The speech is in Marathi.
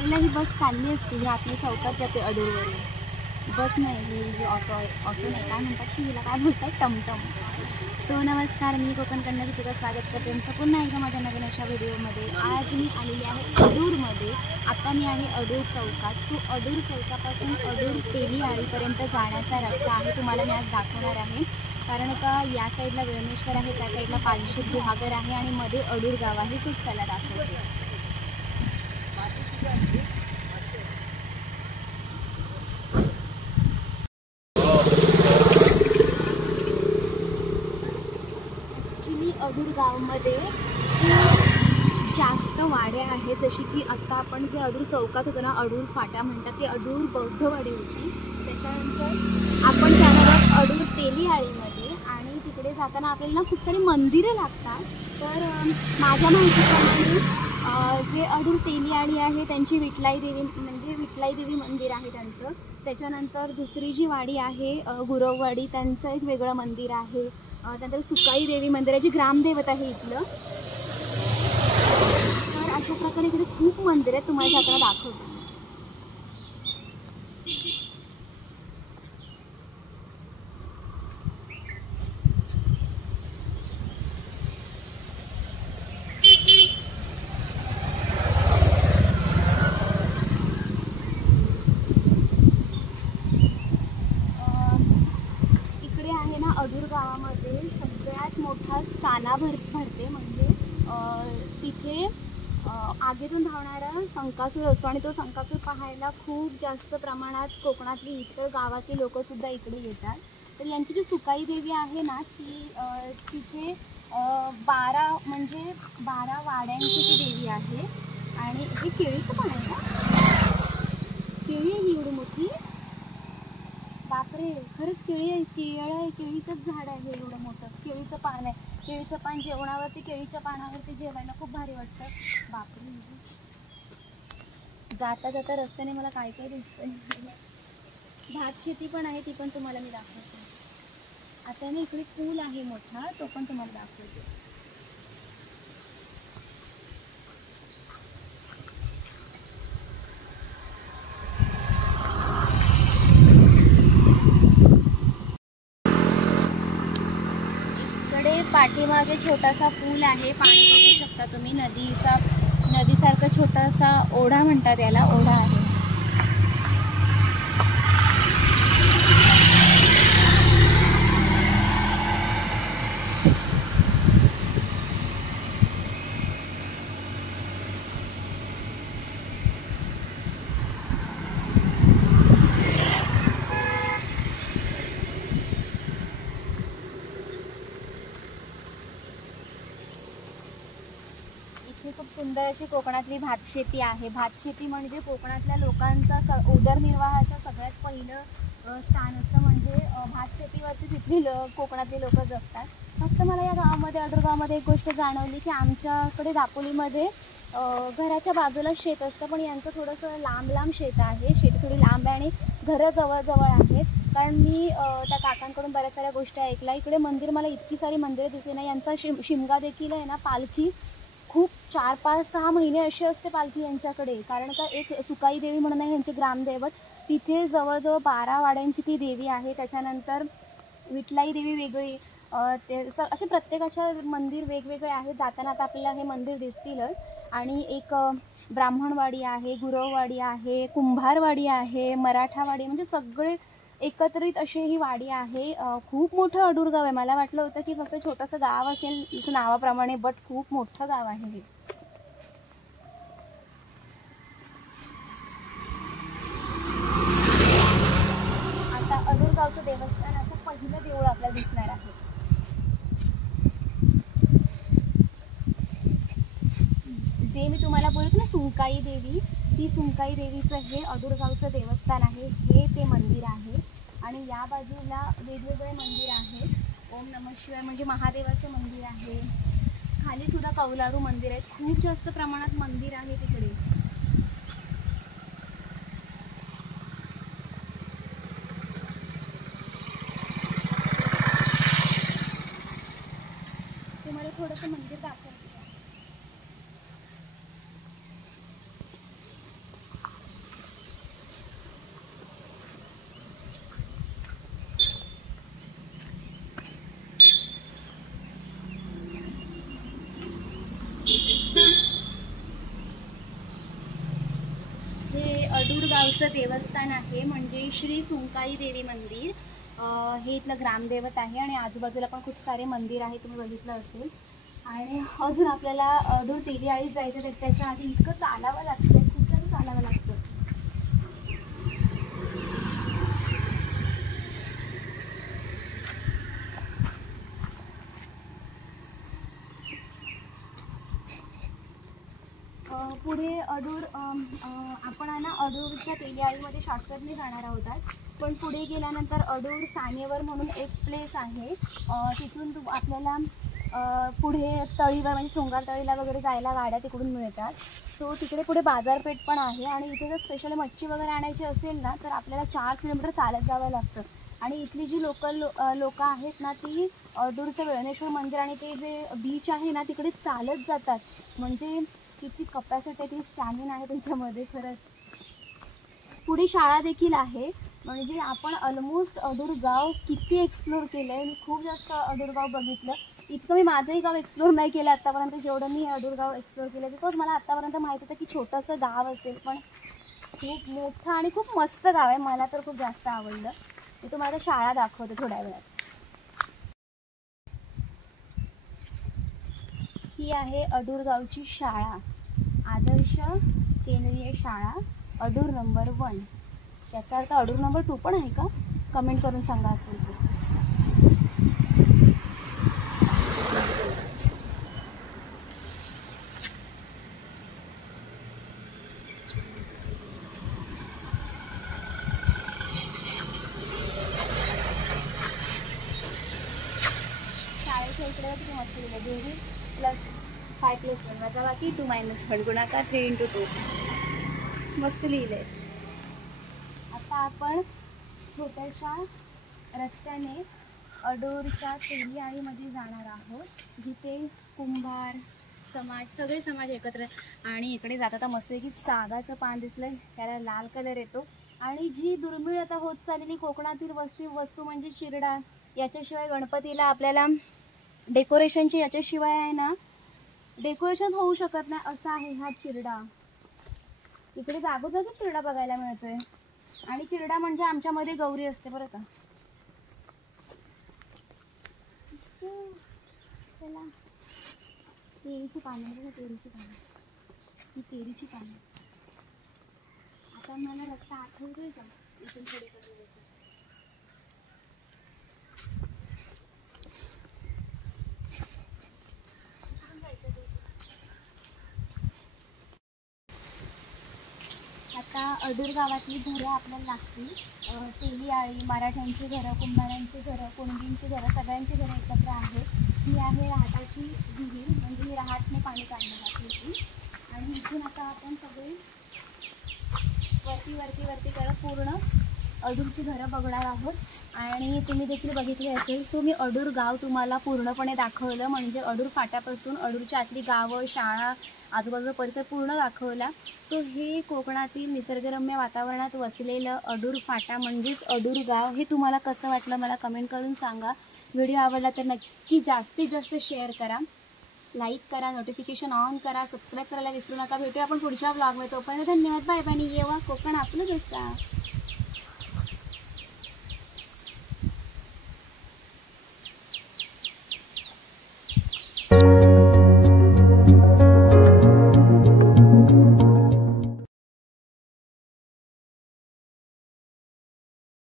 आपल्याला ही बस चालली असते, ही आतली चौकात जाते अडूरवरून. बस नाही, ही जी ऑटो नाही, काय म्हणतात की हिला काय बोलतात, टमटम. सो नमस्कार, मी कोकणकडनं तुझं स्वागत करते तुमचं पुन्हा एकदा माझ्या नवीन अशा व्हिडिओमध्ये. आज मी आलेली आहे अडूरमध्ये. आता मी आहे अडूर चौकात. सो अडूर चौकापासून अडूर तेलीआळीपर्यंत जाण्याचा रस्ता आहे, तुम्हाला मी आज दाखवणार आहे. कारण का या साईडला वेळमेश्वर आहे, त्या साईडला पालशेत गुहागर आहे आणि मध्ये अडूर गाव आहे. सो चला दाखवते. ॲक्च्युली अडूर गावमध्ये जास्त वाड्या आहेत, जशी की आत्ता आपण जे अडूर चौकात होतो ना, अडूर फाटा म्हणतात, ती अडूर बौद्धवाडी होती. त्याच्यानंतर आपण जाणार आहोत अडूर तेलीआळीमध्ये आणि तिकडे जाताना आपल्याला खूप सारी मंदिरं लागतात. तर माझ्या माहितीप्रमाणे जे अडूर तेलीआळी आहे त्यांची विठलाई देवी मंदिर आहे त्यांचं. त्याच्यानंतर दुसरी जी वाडी आहे गुरववाडी, त्यांचं एक वेगळं मंदिर आहे. त्यानंतर सुकाई देवी मंदिराची ग्रामदेवता आहे इथलं. तर अशा प्रकारे इकडे खूप मंदिर आहेत, तुम्हाला जाताना दाखवते. अडूर गावामध्ये सगळ्यात मोठा साना भरते, म्हणजे तिथे आगीतून धावणारा संकासूर असतो आणि तो संकासूर पाहायला खूप जास्त प्रमाणात कोकणातली इतर गावातली लोकंसुद्धा इकडे येतात. तर यांची जी सुकाई देवी आहे ना, ती तिथे 12 वाड्यांची ती देवी आहे. आणि हे केळीचं पण आहे का? केळी आहे एवढी मोठी, बापरे, खरंच केळी आहे. केळीचंच झाड आहे एवढं मोठं. केळीचं पान आहे. केळीचं पान जेवणावरती, केळीच्या पानावरती जेवायला खूप भारी वाटतं. बापरे, जाता जाता रस्त्याने मला काय काय दिसतंय. भात शेती पण आहे, ती पण तुम्हाला मी दाखवते. आता ना इकडे पूल आहे मोठा, तो पण तुम्हाला दाखवते. पाठीमागे छोटासा पूल आहे, पाणी बघू शकता तुम्ही. नदीसारखं छोटासा ओढा म्हणतात याला, ओढा आहे. खूप सुंदर अशी कोकणातली भातशेती आहे. भातशेती म्हणजे कोकणातल्या लोकांचा उदरनिर्वाहाचं सगळ्यात पहिलं स्थान असतं, म्हणजे भातशेतीवरती तिथली कोकणातली लोक जगतात. फक्त मला या गावामध्ये, अडूर गावामध्ये एक गोष्ट जाणवली की आमच्याकडे दापोलीमध्ये घराच्या बाजूला शेत असतं, पण यांचं थोडंसं लांब शेत आहे. शेती थोडी लांब आहे आणि घरं जवळ आहेत. कारण मी त्या काकांकडून बऱ्याच साऱ्या गोष्टी ऐकल्या. इकडे मंदिर, मला इतकी सारी मंदिरं दिसली ना. यांचा शिमगा देखील आहे ना, पालखी खूप 4, 5, 6 महिने अशी असते पालखी यांच्याकडे. कारण का एक सुकाई देवी म्हणून आहे यांचे ग्रामदैवत, तिथे जवळजवळ 12 वाड्यांची ती देवी आहे. त्याच्यानंतर विठलाई देवी वेगळी, असे प्रत्येकाच्या मंदिर वेगवेगळे आहेत. जाताना आता आपल्याला हे मंदिर दिसतीलच. आणि एक ब्राह्मणवाडी आहे, गुरववाडी आहे, कुंभारवाडी आहे, मराठावाडी, म्हणजे सगळे एकत्रित अशी ही वाडी आहे. खूप मोठं अडूर गाव आहे. मला वाटलं होतं की फक्त छोटंसं गाव असेल जसं नावाप्रमाणे, बट खूप मोठं गाव आहे हे. आता अडूर गावचं देवस्थानाचं पहिलं देऊळ आपल्याला दिसणार आहे. जे मी तुम्हाला बोलत ना सुंकाई देवी, ती सुंकाई देवीचं हे अडूर गावचं देवस्थान आहे. हे ते मंदिर आहे. आणि या बाजूला वेगवेगळे मंदिर आहेत. ओम नमः शिवाय म्हणजे महादेवाचं मंदिर आहे. खाली सुद्धा कौलारू मंदिर आहेत. खूप जास्त प्रमाणात मंदिर आहे तिकडे. तुम्हाला थोडंसं मंदिर दाखवते. गावचं देवस्थान आहे, म्हणजे श्री सुंकाई देवी मंदिर. हे इथलं ग्रामदैवत आहे आणि आजूबाजूला पण खूप सारे मंदिर आहे, तुम्ही बघितलं असेल. आणि अजून आपल्याला अडूर तेलीआळी जायचं तर त्याच्या आधी इतकं चालावं लागतं, खूप सारं चालावं लागतं. पुढे अडूर आपण आहे ना अडूरच्या तेलीआळीमध्ये शॉर्टकटने जाणार आहोत. पण पुढे गेल्यानंतर अडूर सानेवर म्हणून एक प्लेस आहे, तिथून आपल्याला पुढे तळीवर म्हणजे शृंगार तळीला वगैरे जायला गाड्या तिकडून मिळतात. सो तिकडे पुढे बाजारपेठ पण आहे आणि इथे जर स्पेशली मच्छी वगैरे आणायची असेल ना तर आपल्याला 4 किलोमीटर चालत जावं लागतं. आणि इथली जी लोकल लोकं आहेत ना ती अडूरचं वेळणेश्वर मंदिर आणि ते जे बीच आहे ना तिकडे चालत जातात. म्हणजे किती कपॅसिटी, ती स्टॅमिना आहे त्यांच्यामध्ये खरंच. पुढे शाळा देखील आहे, म्हणजे आपण ऑलमोस्ट अडूर गाव किती एक्सप्लोर केलं आहे. मी खूप जास्त अडूर गाव बघितलं. इतकं मी माझंही गाव एक्सप्लोर नाही केलं आत्तापर्यंत जेवढं मी अडूर गाव एक्सप्लोर केलं. बिकॉज मला आत्तापर्यंत माहीत होतं की छोटंसं गाव असेल, पण खूप मोठं आणि खूप मस्त गाव आहे. मला तर खूप जास्त आवडलं. मी तुम्हाला शाळा दाखवते थोड्या वेळात. ही आहे अडूर गावची शाळा, आदर्श केंद्रीय शाळा अडूर नंबर 1. याचा अर्थ अडूर नंबर 2 पण आहे का? कमेंट करून सांगा असेल तर. शाळेच्या इकडे किती मस्त लिहिलं, 2 + 5 + 1 वजाबाकी 2 - 1 गुणाकार 3 × 2. मस्त लिहिलं आहे. आता आपण छोट्याशा रस्त्याने अडूरच्या तेलीआळीमध्ये जाणार आहोत, जिथे कुंभार समाज, सगळे समाज एकत्र. आणि इकडे जाता मस्तपैकी सागाचं पान दिसलं, त्याला लाल कलर येतो. आणि जी दुर्मिळ आता होत चाललेली कोकणातील वस्तू म्हणजे चिरडा. याच्याशिवाय गणपतीला आपल्याला डेकोरेशनची याच्याशिवाय आहे ना डेकोरेशन होऊ शकत नाही, असा आहे हा चिरडा. इकडे जागोजागी चिरडा बघायला मिळतोय. आणि चिरडा म्हणजे आमच्यामध्ये गौरी असते बरं का. चला, तेरीची पानं, तेरीची पानं, ही तेरीची पानं. आता मला रस्ता आठवतोय का? इथून थोडी कमी होतं. आता अडूर गावातली घरं आपल्याला लागतील. तेलीआळी, मराठ्यांची घरं, कुंभारांची घरं, कुणबींची घरं, सगळ्यांची घरं एकत्र आहेत. ही आहे रहाटाची विहीर, म्हणजे ही रहाटने पाणी काढण्यासाठी होती. आणि इथून आता आपण सगळे वरती करत पूर्ण अडूरची घरं बघणार आहोत. आणि तुम्ही देखील बघितले असेल. सो मी अडूर गाव तुम्हाला पूर्णपणे दाखवलं, म्हणजे अडूर फाट्यापासून अडूरच्या आतली गावं, शाळा, आजूबाजूचा परिसर पूर्ण दाखवला. सो हे कोकणातील निसर्गरम्य वातावरणात वसलेलं अडूर फाटा म्हणजेच अडूर गाव. हे तुम्हाला कसं वाटलं मला कमेंट करून सांगा. व्हिडिओ आवडला तर नक्की जास्तीत जास्त शेअर करा, लाईक करा, नोटिफिकेशन ऑन करा, सबस्क्राईब करायला विसरू नका. भेटूया आपण पुढच्या व्लॉगमध्ये. तोपर्यंत धन्यवाद. Bye bye. येवा कोकण आपलंच असा.